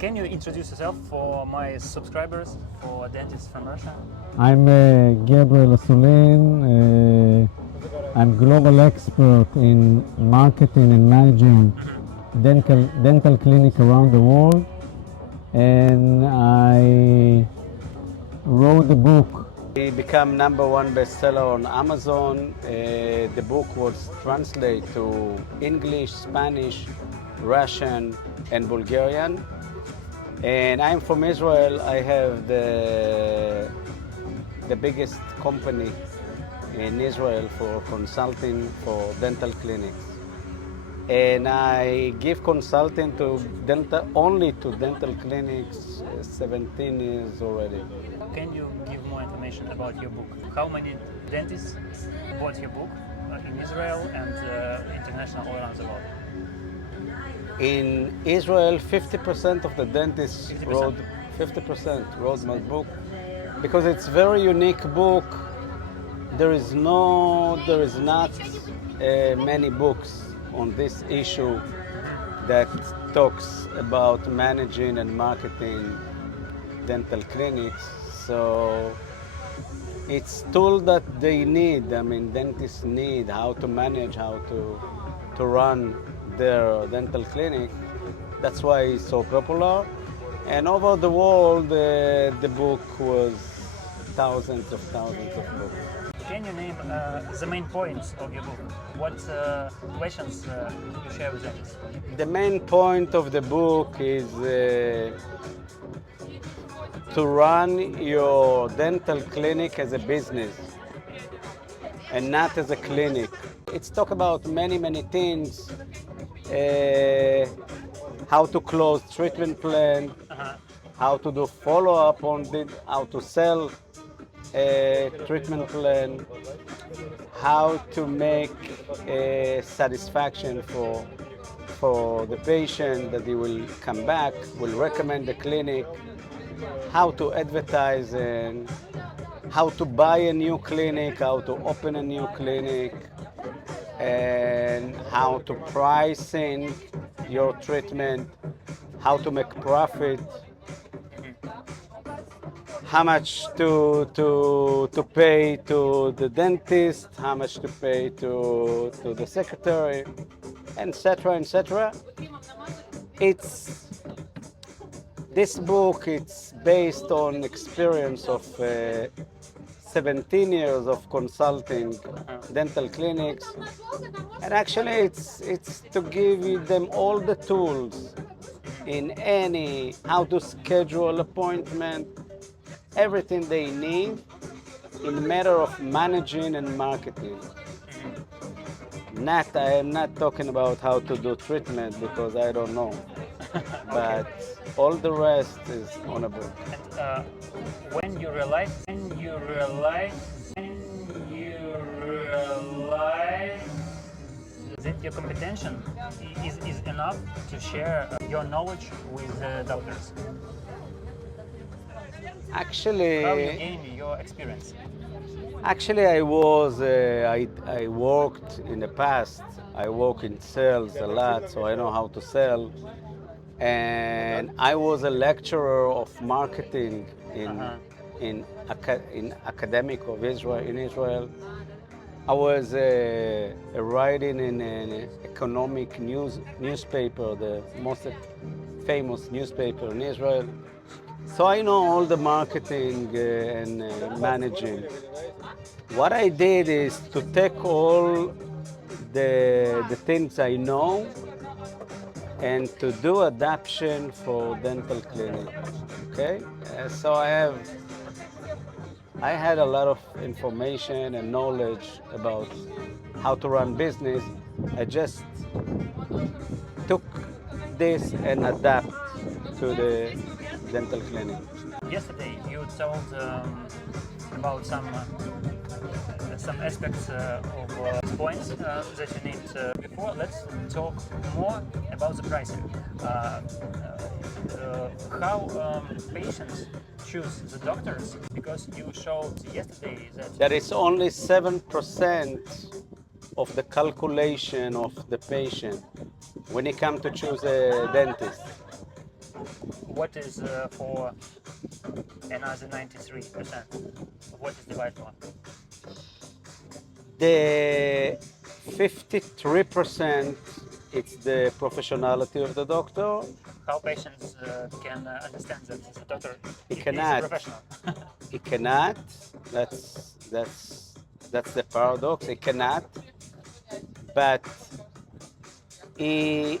Can you introduce yourself for my subscribers, for dentists from Russia? I'm Gabriel Asulin. I'm global expert in marketing and managing dental clinic around the world, and I wrote a book. We became #1 bestseller on Amazon. The book was translated to English, Spanish, Russian, and Bulgarian. And I'm from Israel. I have the biggest company in Israel for consulting for dental clinics. And I give consulting to only to dental clinics 17 years already. Can you give more information about your book? How many dentists bought your book in Israel and international all around the world? In Israel, 50% of the dentists 50%? wrote my book because it's very unique book. There is not many books on this issue that talks about managing and marketing dental clinics. So it's tool that they need. I mean, dentists need how to manage, how to run their dental clinic. That's why it's so popular. And over the world, the book was thousands of books. Can you name the main points of your book? What questions you share with dentists? The main point of the book is to run your dental clinic as a business and not as a clinic. It's talk about many things. How to close treatment plan, how to do follow-up on it, how to sell a treatment plan, how to make a satisfaction for the patient that he will come back, will recommend the clinic, how to advertise and how to buy a new clinic, how to open a new clinic, and how to pricing your treatment, how to make profit, how much to pay to the dentist, how much to pay to the secretary, etc. This book, it's based on experience of 17 years of consulting dental clinics, and actually it's to give them all the tools in how to schedule appointment, everything they need in matter of managing and marketing. I am not talking about how to do treatment because I don't know, but all the rest is on a book. And when you realize that your competention is enough to share your knowledge with doctors? Actually, how you gain your experience? Actually, I worked in the past. I work in sales a lot, so I know how to sell. And I was a lecturer of marketing in academic of Israel. In Israel, I was writing in an economic newspaper, the most famous newspaper in Israel. So I know all the marketing and managing. What I did is to take all the things I know and to do adaptation for dental clinic. Okay, so I had a lot of information and knowledge about how to run business. I just took this and adapt to the dental clinic. Yesterday you told about some aspects of points that you need before. Let's talk more about the pricing. How patients choose the doctors, because you showed yesterday that there is only 7% of the calculation of the patient when he comes to choose a dentist. what is for another 93%? What is the right one? The 53%, it's the professionality of the doctor. How patients can understand that the doctor is a cannot. professional? He cannot. That's the paradox. He cannot. But he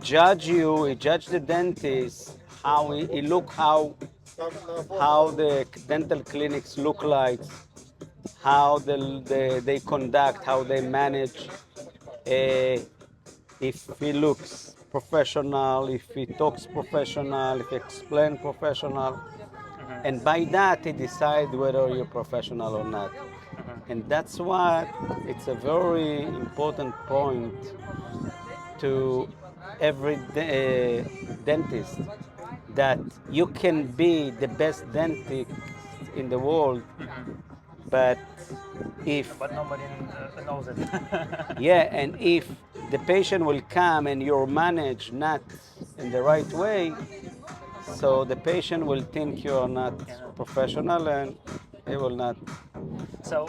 judge you. He judge the dentist. How he look how the dental clinics look like, how they conduct, how they manage. If he looks professional, if he talks professional, if he explains professional, and by that he decides whether you're professional or not. And that's why it's a very important point to every dentist, that you can be the best dentist in the world, but if But nobody knows it. yeah, and if the patient will come and you're managed not in the right way, so the patient will think you're not professional and he will not. So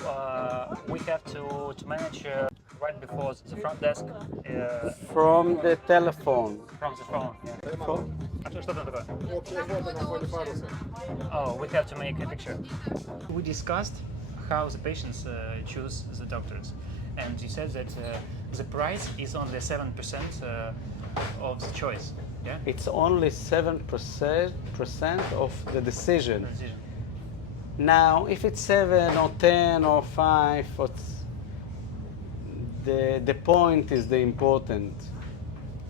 we have to manage right before the front desk From the telephone. from the phone. Yeah. From- А что там такое? Общее фото на фоне паруса. Oh, we have to make a picture. We discussed how the patients choose the doctors, and you said that the price is only 7% of the choice. Yeah. It's only 7% of the decision. Decision. Now, if it's 7 or 10 or 5, the point is the important.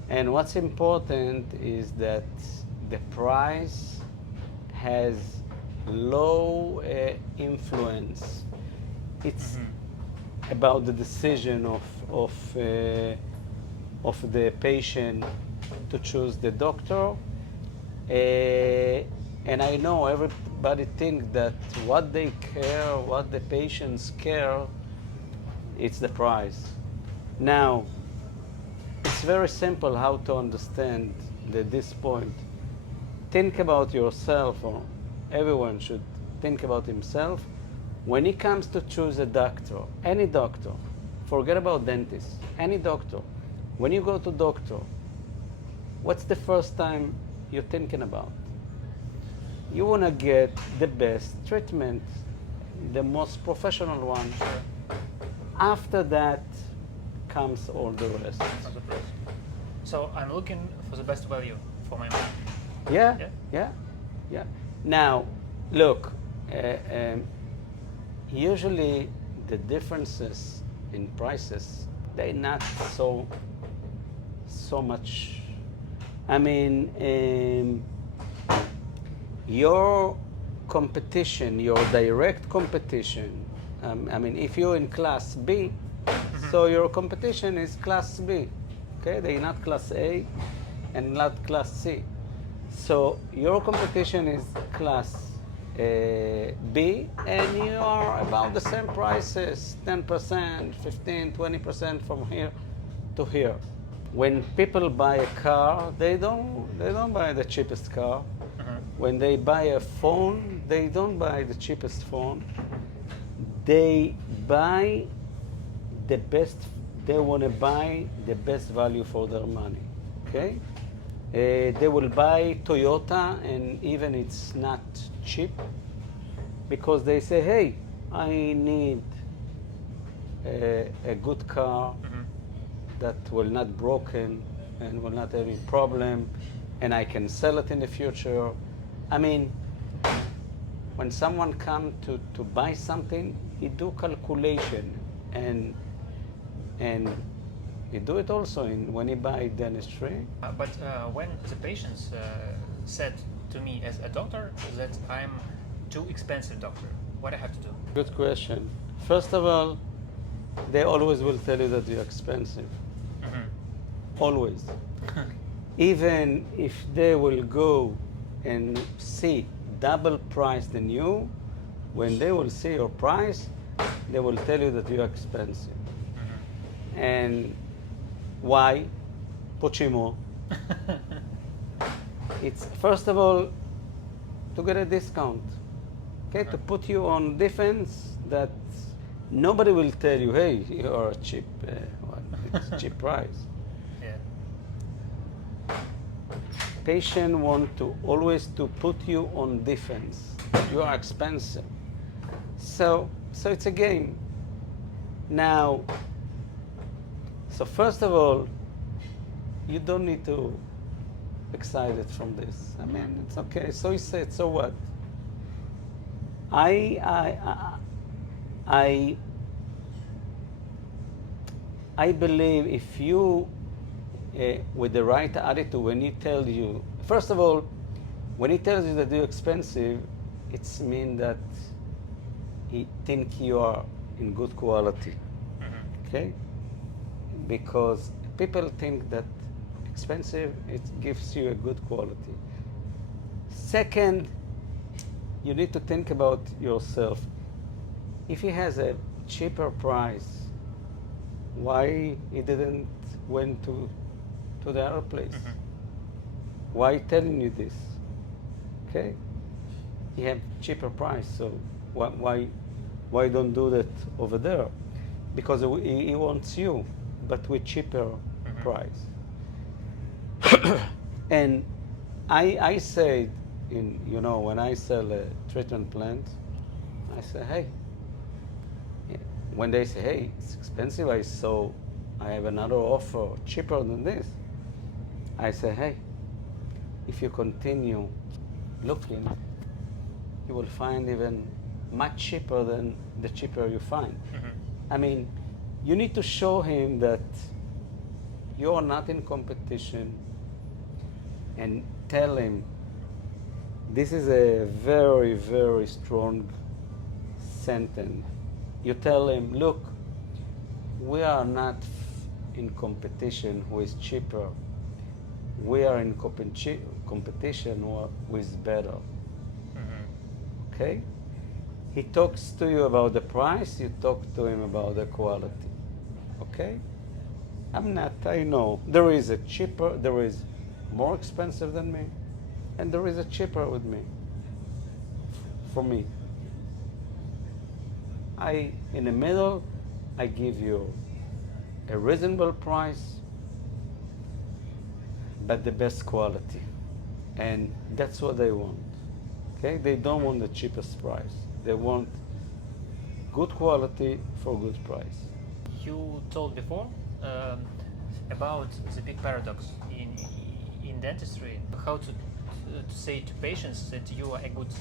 And what's important is that the price has low influence. It's about the decision of the patient to choose the doctor. And I know everybody thinks that what they care, what the patients care, it's the price. Now, it's very simple how to understand this point. Think about yourself, or everyone should think about himself. When it comes to choose a doctor, any doctor, forget about dentists, any doctor, when you go to doctor, what's the first time you're thinking about? You want to get the best treatment, the most professional one. After that comes all the rest. Of the price. So I'm looking for the best value for my money. Yeah, Yeah. yeah, yeah. Now, look, usually the differences in prices, they're not so much. I mean, your competition, your direct competition, I mean, if you're in class B, so your competition is class B, okay? They're not class A and not class C. So your competition is class B, and you are about the same prices, 10%, 15, 20% from here to here. When people buy a car, they don't buy the cheapest car. When they buy a phone, they don't buy the cheapest phone. They buy the best. They want to buy the best value for their money. Okay? They will buy Toyota, and even it's not cheap, because they say, "Hey, I need a good car that will not broken and will not have any problem, and I can sell it in the future." I mean, when someone come to buy something, he do calculation, and he do it also when he buy dentistry. But when the patients said to me as a doctor that I'm too expensive doctor, what I have to do? Good question. First of all, they always will tell you that you're expensive. Always. Even if they will go and see double price than you, when they will see your price, they will tell you that you're expensive. And why? Почему? it's first of all to get a discount, okay, to put you on defense that nobody will tell you, hey, you're a cheap, it's a cheap price. Yeah. Patient want to always to put you on defense. You are expensive. So it's a game. Now, so first of all, you don't need to excited from this. I mean, it's okay. So he said, so what? I believe if you, with the right attitude, when he tells you, first of all, when he tells you that you're expensive, it's mean that he think you are in good quality, okay? Because people think that expensive, it gives you a good quality. Second, you need to think about yourself. If he has a cheaper price, why he didn't went to the other place? Why telling you this? Okay, he have cheaper price, so why don't do that over there? Because he wants you, but with cheaper price. And I say, when I sell a treatment plant, I say, hey. When they say, hey, it's expensive, I have another offer cheaper than this. I say, hey, if you continue looking, you will find even much cheaper than the cheaper you find. I mean, you need to show him that you are not in competition, and tell him this is a very, very strong sentence. You tell him, look, we are not in competition who is cheaper. We are in competition who is better. Okay? He talks to you about the price, you talk to him about the quality. Okay? I know. There is a cheaper, there is more expensive than me, and there is a cheaper with me. For me. In the middle, I give you a reasonable price, but the best quality. And that's what they want. Okay? They don't want the cheapest price. They want good quality for good price. You told before about the big paradox in dentistry, how to say to patients that you are a good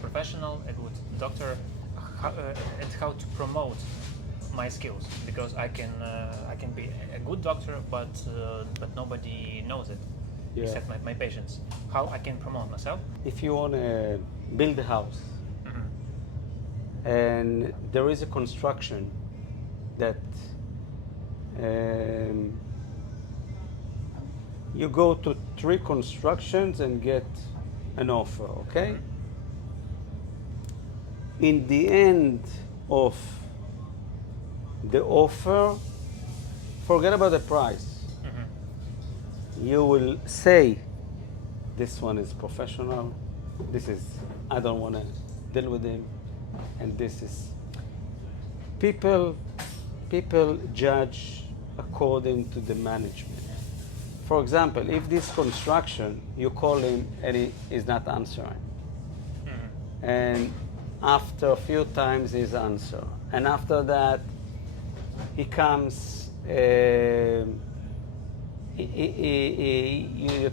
professional, a good doctor, and how to promote my skills, because I can be a good doctor, but nobody knows it except my patients. How I can promote myself? If you want to build a house, and there is a construction that you go to 3 constructions and get an offer, okay? In the end of the offer, forget about the price. You will say, this one is professional, I don't want to deal with him, and this is, people judge according to the management. For example, if this construction, you call him and he is not answering, and after a few times he's answer, and after that he comes, you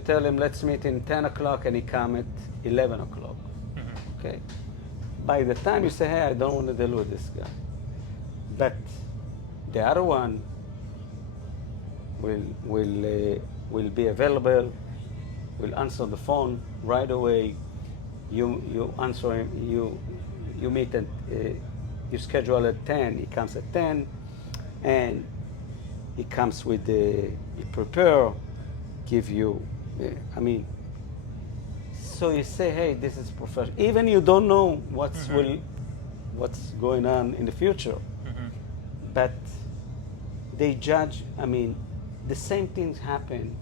tell him let's meet in 10 o'clock and he comes at 11 o'clock. Okay? By the time you say, hey, I don't want to deal with this guy, but the other one will be available, will answer the phone right away. You answer him, you meet at, you schedule at 10, he comes at 10, and he comes with he prepare, give you, so you say, hey, this is professional. Even you don't know what's going on in the future, but they judge. The same things happen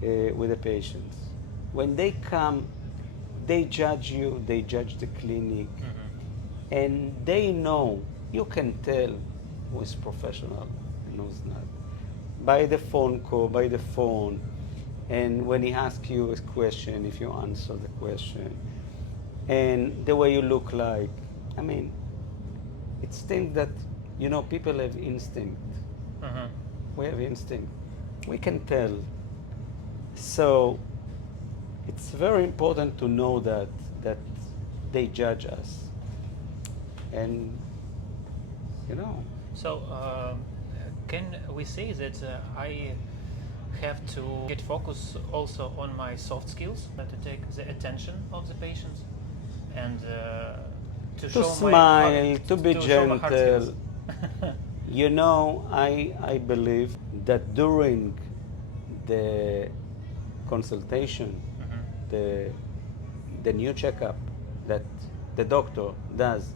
with the patients. when they come, they judge you, they judge the clinic, and they know, you can tell who is professional and who's not. By the phone call, by the phone, and when he asks you a question, if you answer the question, and the way you look like. I mean, it's things that, you know, people have instinct. We have instinct. We can tell. So it's very important to know that they judge us. And, you know. So, can we say that I have to get focus also on my soft skills, to take the attention of the patients, and to show smile, to be show my hard gentle. skills? You know, I believe that during the consultation, the new checkup that the doctor does,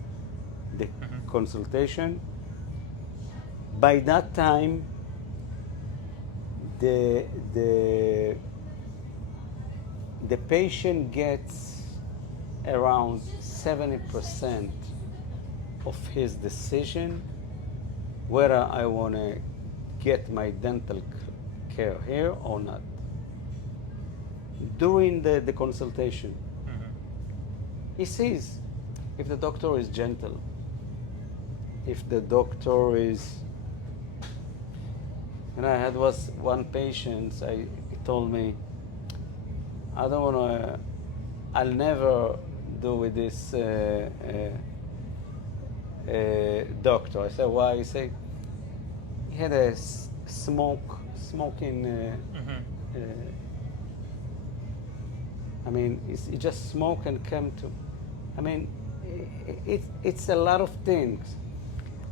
the consultation, by that time, the patient gets around 70% of his decision whether I want to get my dental care here or not. During the consultation, he sees if the doctor is gentle, if the doctor is, and I had one patient, he told me, I don't want to, I'll never do with this doctor. I said, why? He said, he had a smoking, I mean, he just smoke and come to, I mean, it's a lot of things.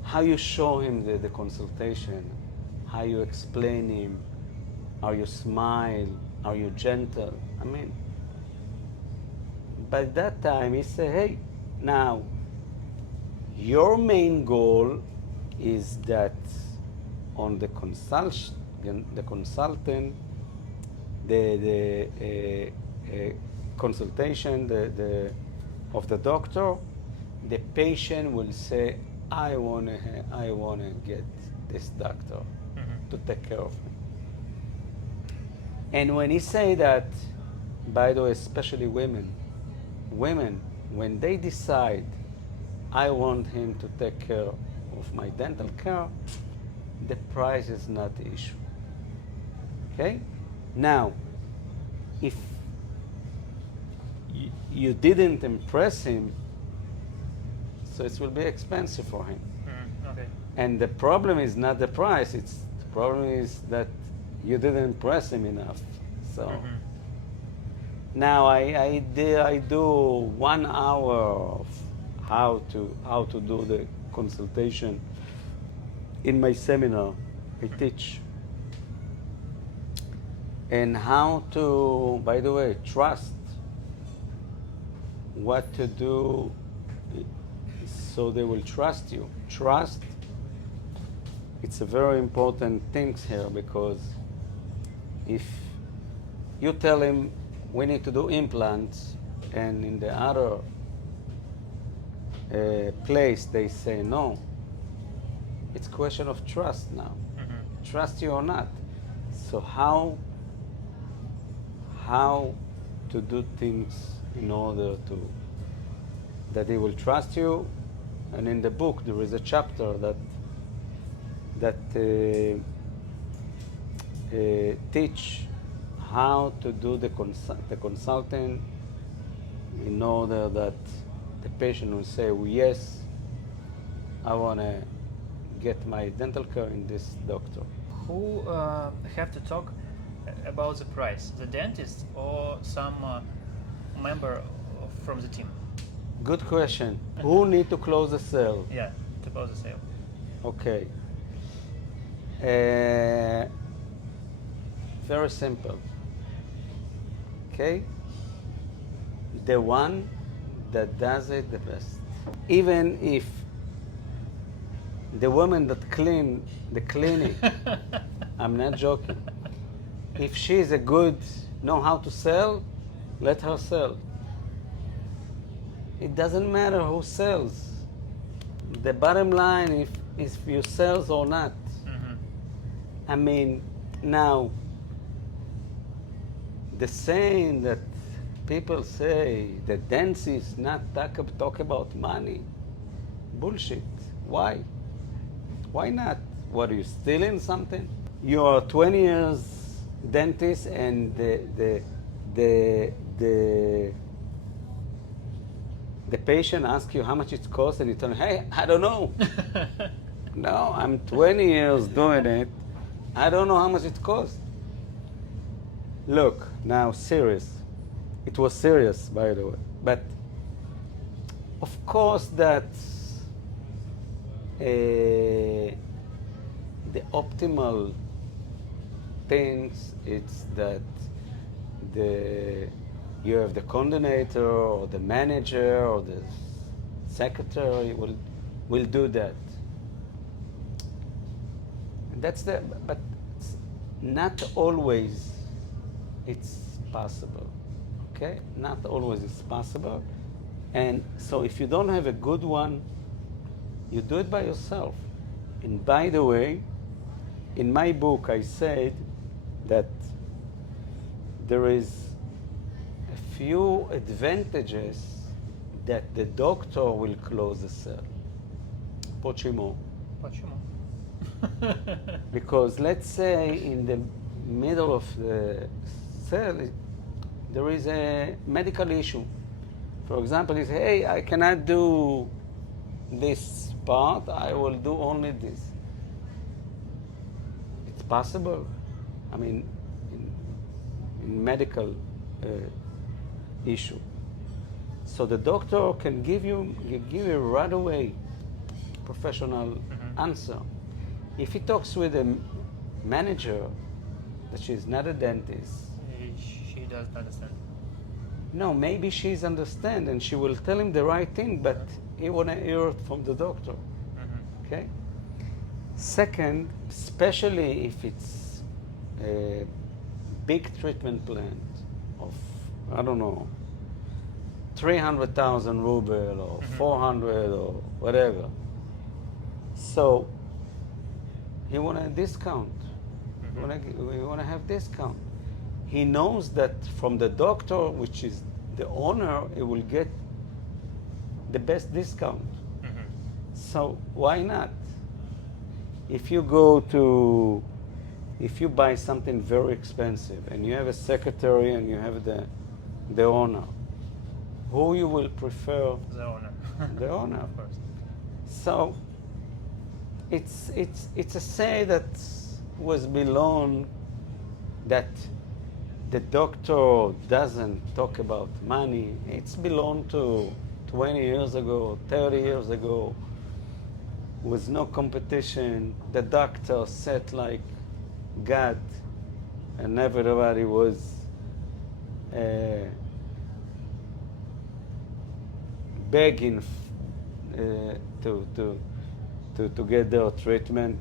How you show him the consultation, how you explain him, how you smile, how you gentle. I mean, by that time he said, hey, now, your main goal is that on the consultant, the consultation of the doctor, the patient will say, I wanna get this doctor to take care of me. And when he say that, by the way, especially women, when they decide, I want him to take care of my dental care, the price is not the issue. Okay? Now, if you didn't impress him, so it will be expensive for him. Okay. And the problem is not the price, the problem is that you didn't impress him enough. So now I do 1 hour of how to do the consultation in my seminar. I teach. And how to, by the way, trust, what to do so they will trust you. Trust, it's a very important thing here, because if you tell him we need to do implants, and in the other place they say no, it's a question of trust now. Trust you or not. So how to do things in order that they will trust you. And in the book there is a chapter that teach how to do the consulting in order that the patient will say, well, yes, I want to get my dental care in this doctor. Who have to talk about the price, the dentist or some member from the team? Good question. Who need to close the sale? Yeah, to close the sale. Okay. Very simple. Okay? The one that does it the best. Even if the woman that clean the clinic, I'm not joking, if she's a good, know how to sell, Let her sell. It doesn't matter who sells. The bottom line is if you sell or not. Mm-hmm. I mean, now, the saying that people say that dentists not talk about money, bullshit. Why? Why not? What, are you stealing something? You are 20 years dentist and the patient asks you how much it costs and you tell him, hey, I don't know. No, I'm 20 years doing it. I don't know how much it costs. Look, now serious. It was serious, by the way. But of course that the optimal things it's that you have the coordinator or the manager or the secretary will do that. That's but not always it's possible. Okay, not always it's possible, and so if you don't have a good one, you do it by yourself. And by the way, in my book I said that there is a few advantages that the doctor will close the cell. Почему? Почему? Because let's say in the middle of the cell there is a medical issue. For example, you say, hey, I cannot do this part, I will do only this. It's possible. I mean, in medical issue. So the doctor can give you right away professional answer. If he talks with a manager that she's not a dentist, She doesn't understand. no, maybe she's understand and she will tell him the right thing, but he want to hear it from the doctor. Mm-hmm. Okay. Second, especially if it's a big treatment plan of, I don't know, 300,000 ruble or 400 or whatever. So he want a discount. He want to have discount. He knows that from the doctor, which is the owner, he will get the best discount. Mm-hmm. So why not? If you buy something very expensive and you have a secretary and you have the owner, who you will prefer? The owner. The owner. Of course. So it's a say that was belong that the doctor doesn't talk about money. It's belonged to 20 years ago, 30 years ago. Was no competition. The doctor sat like God, and everybody was begging to get their treatment.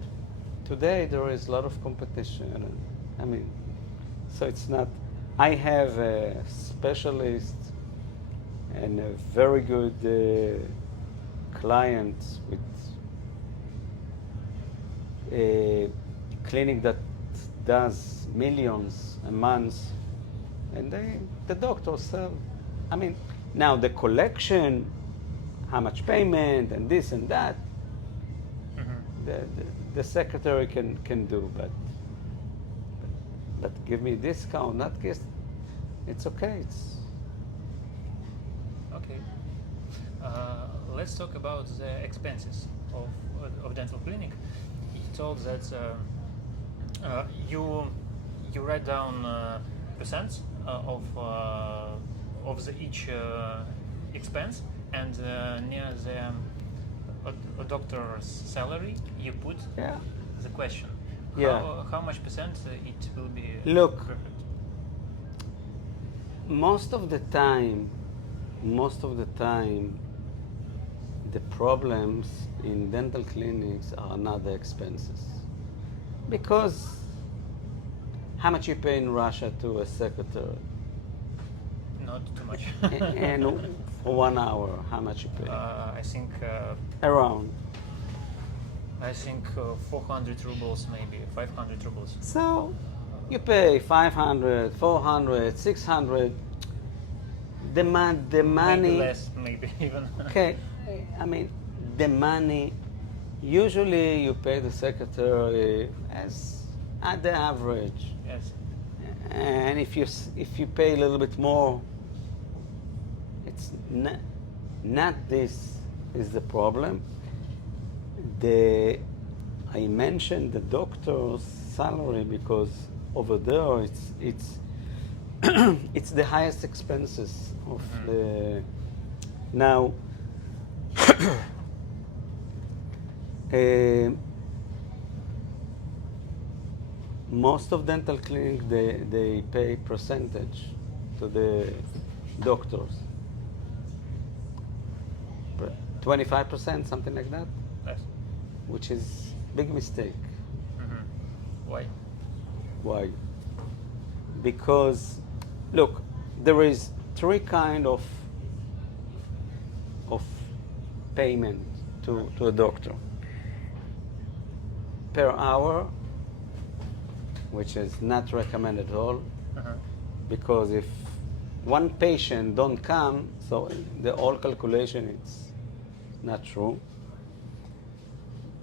Today there is a lot of competition. And, I mean, so it's not. I have a specialist and a very good client with a clinic that does millions a month, and the doctors sell. I mean, now the collection, how much payment and this and that, the secretary can do, but give me discount, not guess. It's okay. Okay. Let's talk about the expenses of dental clinic. You told that you write down percents of the each expense, and near the a doctor's salary you put Yeah. the question. Yeah. How much percent it will be Look. perfect? Most of the time, the problems in dental clinics are not the expenses. Because how much you pay in Russia to a secretary? Not too much. And for 1 hour, how much you pay? I think Around. 400 rubles, maybe 500 rubles. So you pay 500, 400, 600. The Maybe money. less, maybe even. Okay, I mean, the money. Usually, you pay the secretary as at the average, Yes. and if you pay a little bit more, it's not this is the problem. I mentioned the doctor's salary because over there it's it's the highest expenses of the now. Most of dental clinics they pay percentage to the doctors. 25%, something like that, Yes. which is big mistake. Why? Why? Because, look, there is three kind of payment to a doctor. Per hour, which is not recommended at all, because if one patient don't come, so the whole calculation it's not true.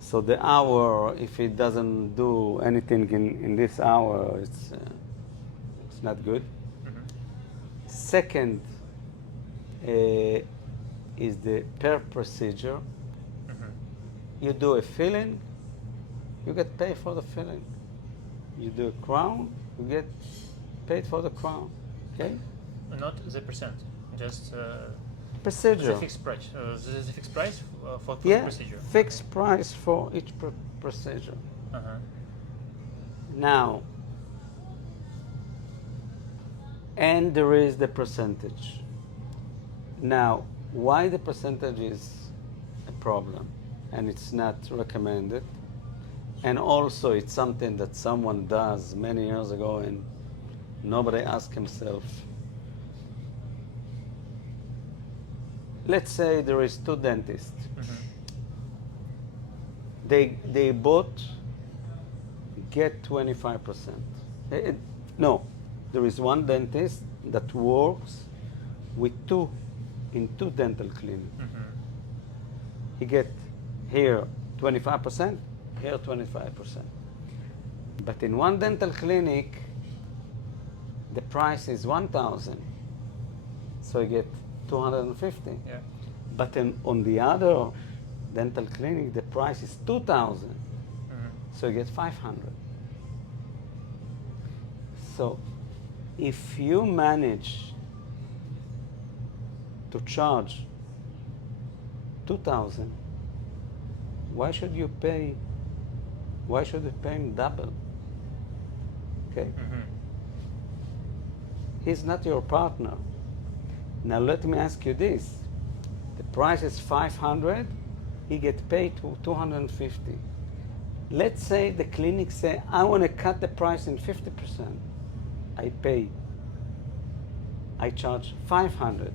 So the hour, if it doesn't do anything in this hour, it's not good. Second is the per procedure. You do a filling, you get paid for the filling. You do a crown, you get paid for the crown. Okay? Not the percent, just Procedure. the fixed price. The fixed price for the Yeah, procedure. fixed price for each procedure. Now, and there is the percentage. Now, why the percentage is a problem and it's not recommended, and also it's something that someone does many years ago and nobody asked himself. Let's say there is two dentists. They both get 25%. No, there is one dentist that works with in two dental clinics. He get here 25%, here 25%. But in one dental clinic, the price is 1,000, so you get 250. Yeah. But on the other dental clinic, the price is 2,000, so you get 500. So if you manage to charge 2,000, why should you pay him double? Okay? He's not your partner. Now let me ask you this. The price is 500, he gets paid 250. Let's say the clinic say, I want to cut the price in 50%. I charge 500.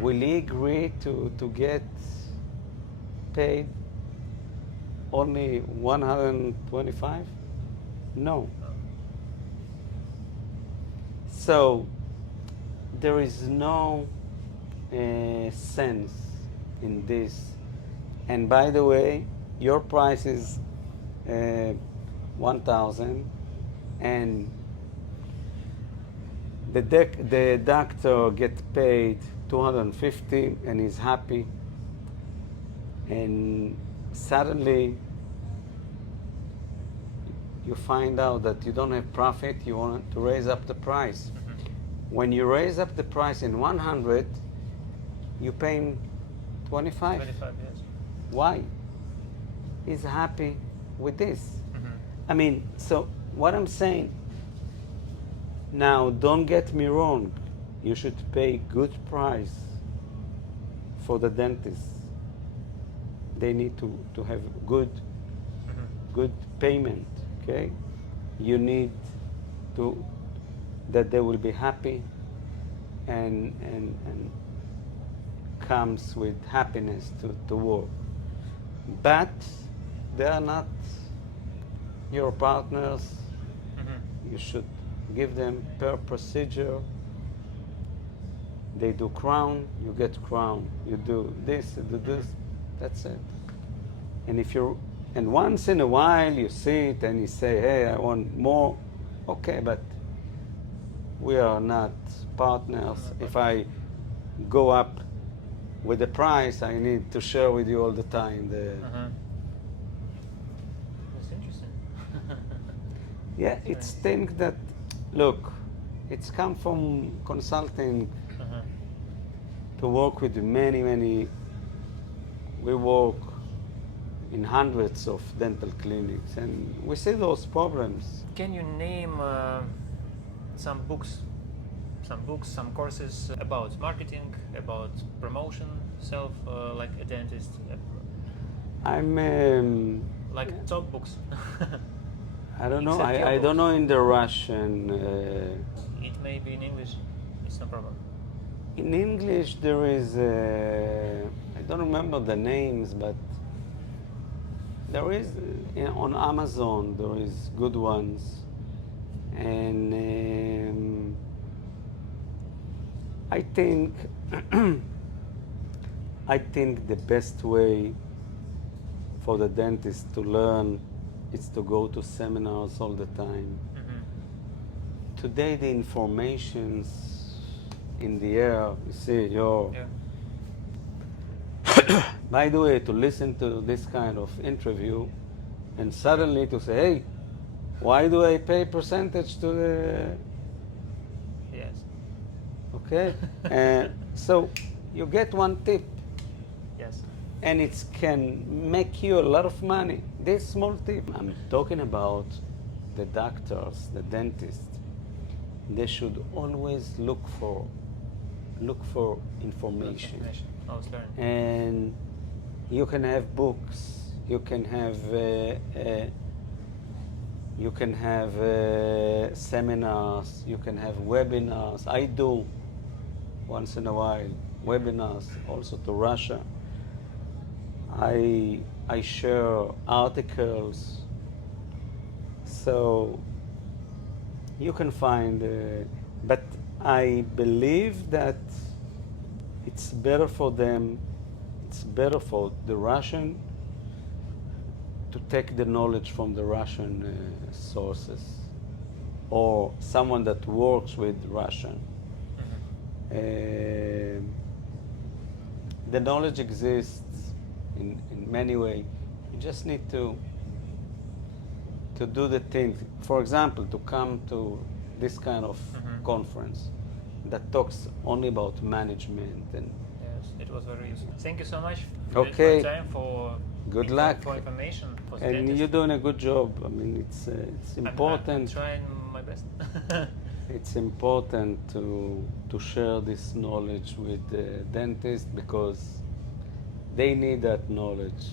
Will he agree to get paid only 125? No. So there is no sense in this. And by the way, your price is 1,000, and the doctor gets paid 250 and he's happy, and suddenly you find out that you don't have profit, you want to raise up the price. When you raise up the price in 100, you pay him 25. 25, yes. Why? He's happy with this. I mean, so what I'm saying, now don't get me wrong, you should pay good price for the dentist. They need to have good payment, okay? You need to that they will be happy and comes with happiness to work. But they are not your partners. Mhm. You should give them per procedure. They do crown, you get crown. You do this, you do this, that's it. And if you're, and once in a while you see it and you say, hey, I want more, okay, but we are not partners. If I go up with the price, I need to share with you all the time. Uh-huh. That's interesting. Yeah, it's things that, look, it's come from consulting Uh-huh. to work with many, we work in hundreds of dental clinics and we see those problems. Can you name some books, some courses about marketing, about promotion, self, like a dentist, I'm, like top books? I don't know, Except your I don't books. know in the Russian. It may be in English. It's no problem. In English there is, I don't remember the names, but there is, on Amazon there is good ones. And I think I think the best way for the dentist to learn is to go to seminars all the time. Today the information's in the air. You see, Yeah. by the way, to listen to this kind of interview and suddenly to say, hey, why do I pay percentage to the, Yes. okay? So you get one tip Yes. and it can make you a lot of money. This small tip. I'm talking about the doctors, the dentists. They should always look for information. I was learning. And you can have books, you can have seminars, you can have webinars. I do once in a while webinars also to Russia. I share articles, so you can find, but I believe that it's better for them, it's better for the Russian to take the knowledge from the Russian sources or someone that works with Russian. The knowledge exists in many ways. You just need to do the things. For example, to come to this kind of conference that talks only about management and Yes, it was very useful. Thank you so much Okay. for your time, for Good luck. for information. For the and dentist. you're doing a good job. I mean, it's I'm important. trying my best. It's important to share this knowledge with the dentists because they need that knowledge.